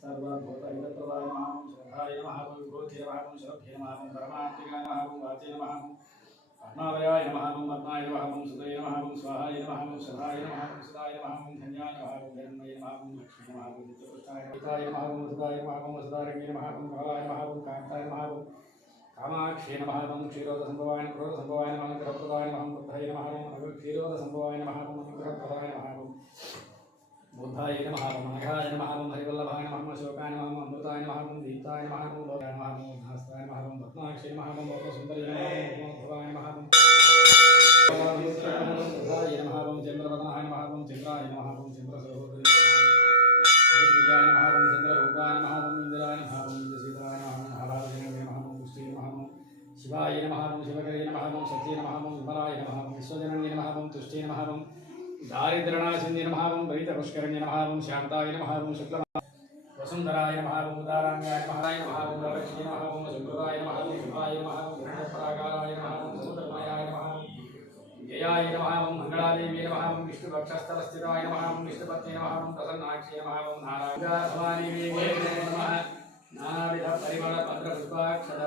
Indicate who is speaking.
Speaker 1: सर्वभूतहितप्रदाय नमः श्रद्धाय नमः विभूतिय नमः श्रद्धे नमः परमात्मिकाय नमः वाचे नमः पद्मालयाय नमः पद्माय नमः सुदय नमः स्वाहाय नमः सदाय नमः सदाय नमः धन्याय नमः धन्मय नमः लक्ष्मी नमः चित्रपुष्टाय हिताय नमः सुदाय नमः सदारण्य नमः कालाय नमः कान्ताय नमः कामाक्षे नमः क्षीरोदसम्भवाय क्रोधसम्भवाय नमः ग्रहप्रदाय नमः बुद्धाय नमः क्षीरोदसम्भवाय नमः ग्रहप्रदाय नमः बुद्धाय नमः माघाय नमः हरिवल्लभाय नमः शोकाय नमः अमृताय नमः दीप्ताय नमः भोगाय नमः भास्ताय नमः पद्माक्षे नमः भवसुन्दरी नमः भवाय नमः बुधाय नमः चन्द्रवदनाय नमः चन्द्राय नमः चन्द्रसहोदरी चतुर्भुजाय नमः चन्द्ररूपाय नमः इन्द्राय नमः इन्द्रसीताय नमः नारायणाय नमः पुष्टे नमः शिवाय नमः शिवकरे नमः सत्ये नमः विमलाय नमः विश्वजनन्ये नमः तुष्टे नमः దారిద్రనాశంజ నమహావం దళితపుష్కరంజ నమహావం శాంతాయ నమహావం శుక్ల వసుంధరాయ నమహావం ఉదారాంగాయ మహాయ నమహావం రవక్షి నమహావం శుక్రదాయ నమహావం శుభాయ నమహావం ప్రాకారాయ నమహాయం సముద్రమాయాయ నమహాయం జయాయ నమహావం మంగళాదేవి నమహావం విష్ణుభక్షస్థలస్థితాయ నమహావం విష్ణుపత్ని నమహావం ప్రసన్నాక్షి నమహావం నారాయణాదేవి నమః నానావిధ పరిమళ పత్ర పుష్పాక్షర